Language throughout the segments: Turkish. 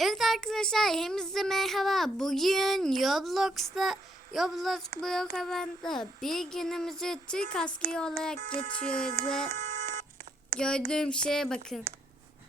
Evet arkadaşlar hepinize merhaba. Bugün Roblox'ta Roblox Blok Event'te bir günümüzü Türk askeri olarak geçiyoruz ve gördüğüm şeye bakın.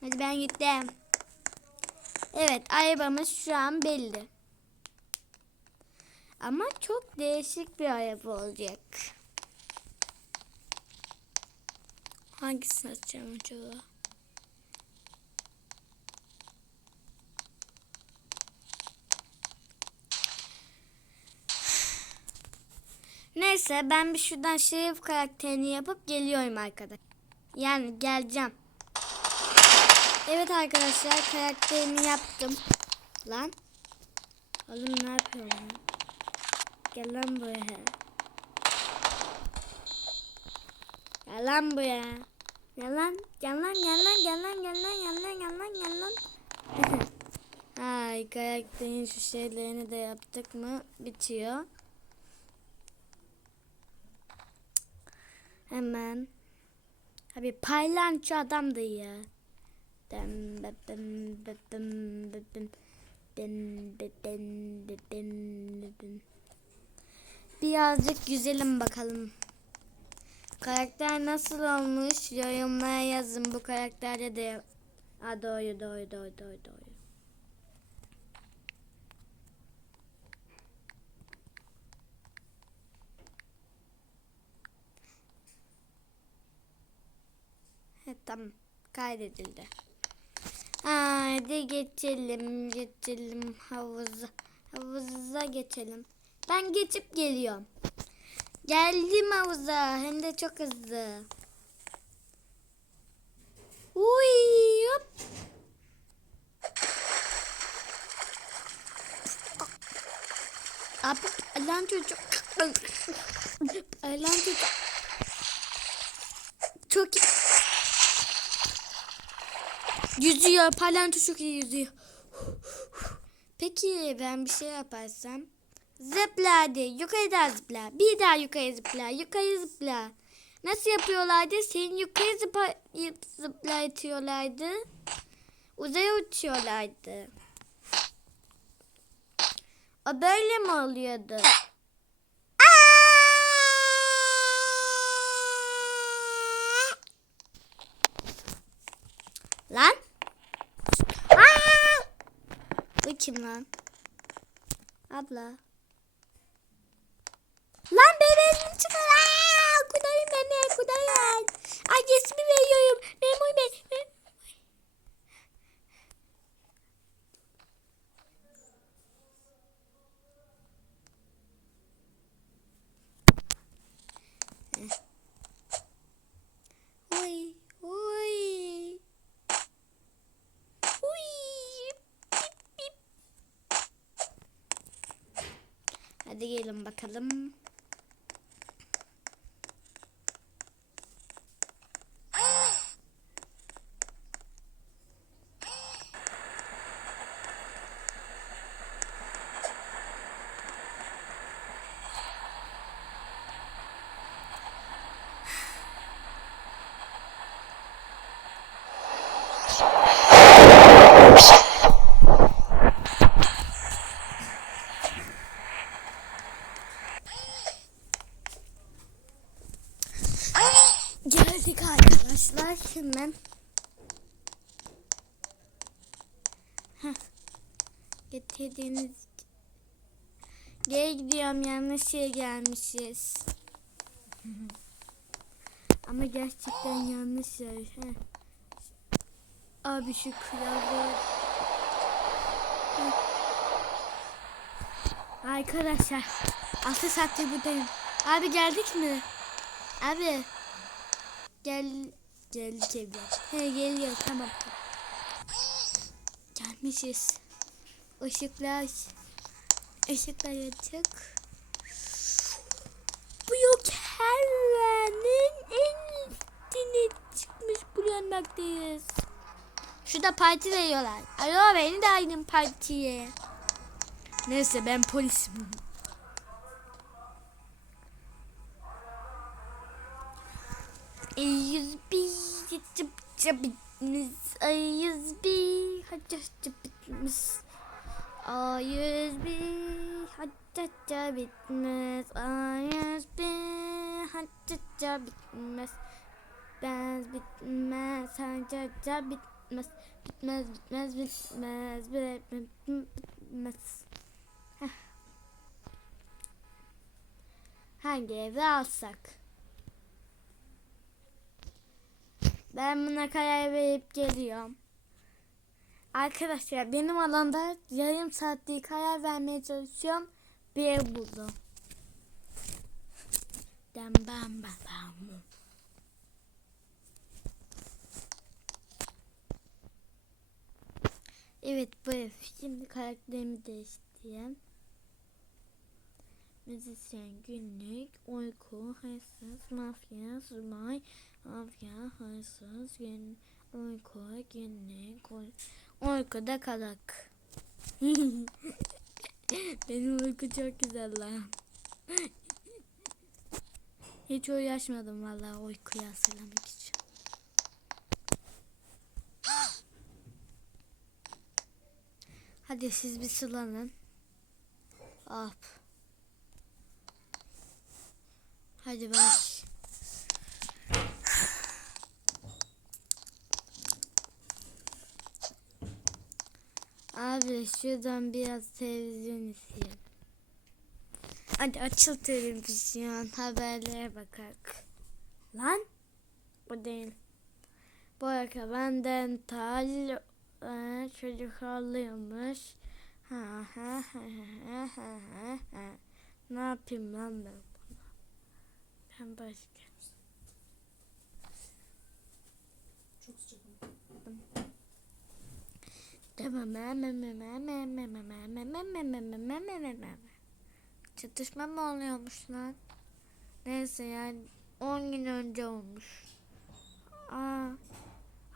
Hadi ben gittim. Evet arabamız şu an belli. Ama çok değişik bir araba olacak. Hangisini açacağım acaba? Neyse ben bir şuradan şerif karakterini yapıp geliyorum arkadaş. Yani geleceğim. Evet arkadaşlar karakterimi yaptım. Lan. Oğlum ne yapıyorsun? Gel lan buraya. Gel lan buraya. Gel lan. Gel lan gel lan gel lan gel lan gel lan gel lan gel lan. Ay karakterin şu şeylerini de yaptık mı bitiyor. Hemen. Abi paylanço adam da ya. Birazcık güzelim bakalım. Karakter nasıl olmuş? Yorumlara yazın. Bu karakterde de... Ha doğru doğru doğru doğru doğru. Evet tamam. Kaydedildi. Hadi geçelim, geçelim havuza. Havuza geçelim. Ben geçip geliyorum. Geldim havuza. Hem de çok hızlı. Uy, hop. Abi, lan çocuk. Lan çocuk. Çok iyi. Yüzüyor. Parlanto çok iyi yüzüyor. Peki ben bir şey yaparsam? Zıpla hadi. Yukarıda zıpla. Bir daha yukarı zıpla. Yukarı zıpla. Nasıl yapıyorlardı? Seni yukarı zıpla, zıplatıyorlardı. Uzaya uçuyorlardı. O böyle mi oluyordu? Lan? Aa! Bu kim lan? Abla. Lan bebeğim çıkar. Aa! Kudayım beni kudayım. Adresimi veriyorum. Memur bey. Memur bey. Gelin bakalım. Geldik arkadaşlar hemen. Heh. Getirdiğiniz Geri gidiyorum yanlış yere gelmişiz. Ama gerçekten yanlış yer. Abi şu. Heh. Arkadaşlar 6 saattir buradayım. Abi geldik mi? Abi. Gel geldik evde. He geliyor tamam. Gel. gitmişiz. Işıklar, ışıklar açık. Bu yok hervenin en üstüne çıkmış bulunmaktayız. Şurada parti veriyorlar. Alo beni de aynı partiye. Neyse ben polisim. Yüz bir bitmiş. Ay yüz bir hatta bitmiş. Ay yüz bir hatta bitmez. Ay yüz bir hatta bitmez. Bitmez bitmez hatta bitmez. Bitmez bitmez bitmez bitmez bitmez. Hangi evi alsak? Ben buna karar verip geliyorum. Arkadaşlar benim alanda yarım saatlik karar vermeye çalışıyorum. Bir buldum. Dem bam bam bam. Evet bu ev. Şimdi karakterimi değiştireyim. Müzisyen, günlük, uyku, hırsız, mafya, subay, mafya, hırsız, gün, uyku, günlük, uy uykuda kalak. Benim uyku çok güzel lan. Hiç uğraşmadım vallahi uykuyu hazırlamak için. Hadi siz bir sulanın. Hop. Hadi baş. Abi şuradan biraz televizyon izleyelim. Hadi açıl televizyon haberlere bakak. Lan bu değil. Bu arka benden tal e, çocuk ağlıyormuş. Ha ha ha ha ha ha. Ne yapayım lan ben Ben başka. Çok sıcak Çatışma mı oluyormuş lan? Neyse yani 10 gün önce olmuş. Aa,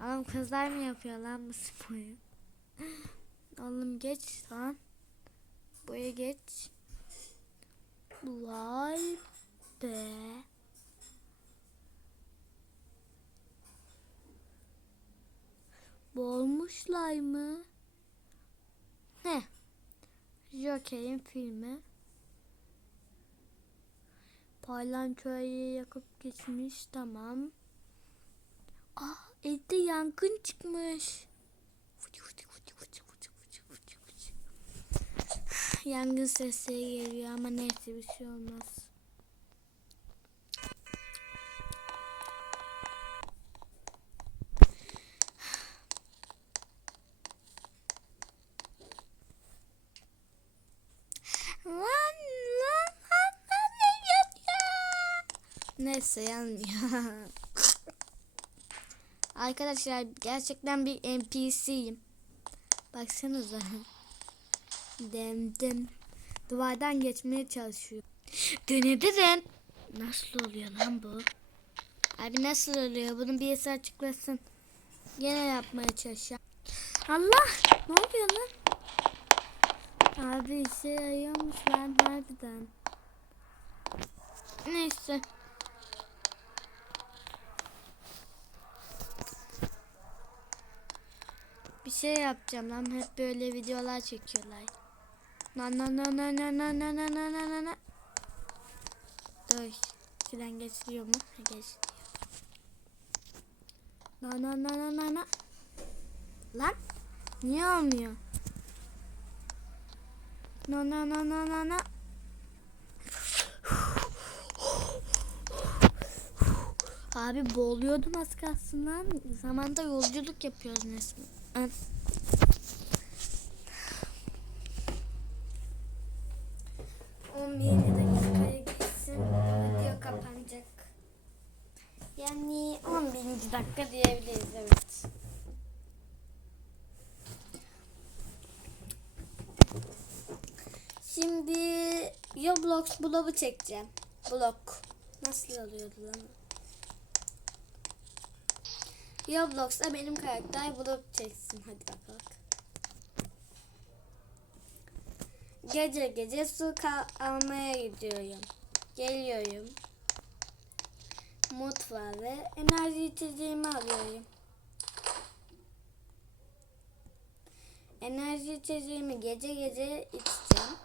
oğlum kızlar mı yapıyor lan bu sporu? Oğlum geç lan. Buraya geç. Vay be. Boğulmuşlar mı? Ne? Joker'in filmi. Parlançoyu yakıp geçmiş tamam. Ah evde yangın çıkmış. Yangın sesleri geliyor ama neyse bir şey olmaz. Lan lan lan lan ne yanıyor? Neyse yanmıyor. Arkadaşlar gerçekten bir NPC'yim. Baksanıza. Dem dem. Duvardan geçmeye çalışıyor. Dönedin. Nasıl oluyor lan bu? Abi nasıl oluyor? Bunu birisi açıklasın. Gene yapmaya çalışacağım. Allah! Ne oluyor lan? Abi işe yarıyormuş lan harbiden. Neyse. Şey yapacağım lan hep böyle videolar çekiyorlar. Na na na na na na na na na na na na. Dur. Şuradan geçiyor mu? Geçiyor. Na na na na na na. Lan niye olmuyor? Na na na na na na. Abi boğuluyordum az kalsın lan. Zamanda yolculuk yapıyoruz resmen. Yani 11. dakika diyebiliriz evet. Şimdi Roblox blogu çekeceğim. Blog. Nasıl oluyordu lan? Roblox'ta benim karakter blog çeksin. Hadi bakalım. Gece gece su almaya gidiyorum. Geliyorum. Mutfağa ve enerji içeceğimi alıyorum. Enerji içeceğimi gece gece içeceğim.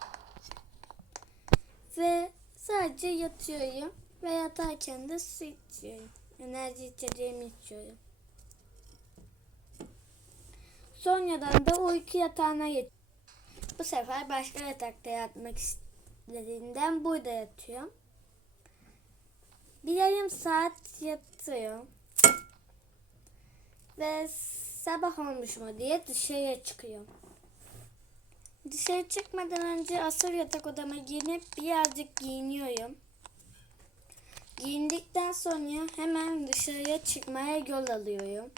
Ve sadece yatıyorum ve yatarken de su içiyorum. Enerji içeceğimi içiyorum. Sonradan da uyku yatağına geçiyorum. Bu sefer başka yatakta yatmak istediğinden burada yatıyorum. Bir yarım saat yatıyorum. Ve sabah olmuş mu diye dışarıya çıkıyorum. Dışarı çıkmadan önce asıl yatak odama giyinip birazcık giyiniyorum. Giyindikten sonra hemen dışarıya çıkmaya yol alıyorum.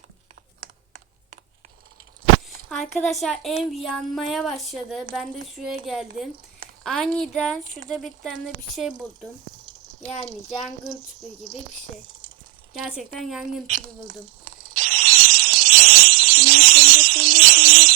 Arkadaşlar ev yanmaya başladı. Ben de şuraya geldim. Aniden şurada bir tane bir şey buldum. Yani yangın tüpü gibi bir şey. Gerçekten yangın tüpü buldum. Hemen söndür, söndür, söndür,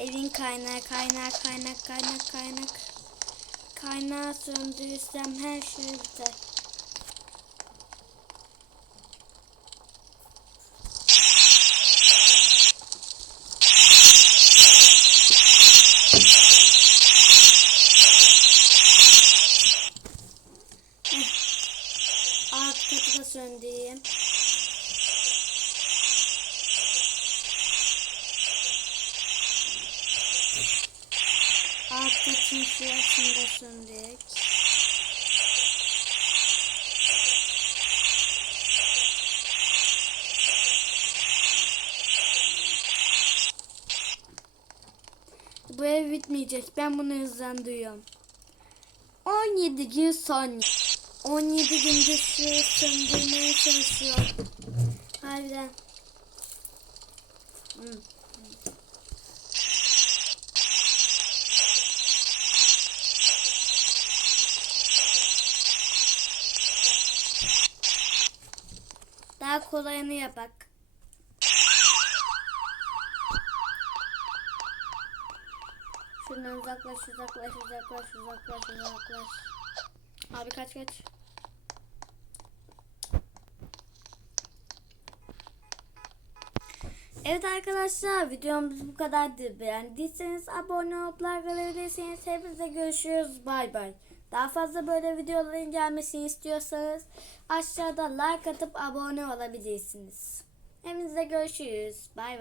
Evin kaynağı kaynağı kaynak kaynak kaynak. Kaynağı söndürürsem her şey biter. Heh. Alt katı da söndüreyim. Alt katın şurasını da söndük. Bu ev bitmeyecek. Ben bunu hızlandırıyorum. 17 gün sonra. 17 gündür şurayı söndürmeye çalışıyorum. Harbiden. Hmm. Daha kolayını yapak. Şuradan uzaklaş, uzaklaş, uzaklaş, uzaklaş, uzaklaş. Abi kaç kaç. Evet arkadaşlar videomuz bu kadardı. Beğendiyseniz abone olup like verebilirsiniz. Hepinize görüşürüz. Bay bay. Daha fazla böyle videoların gelmesini istiyorsanız aşağıda like atıp abone olabilirsiniz. Hepinize görüşürüz. Bay bay.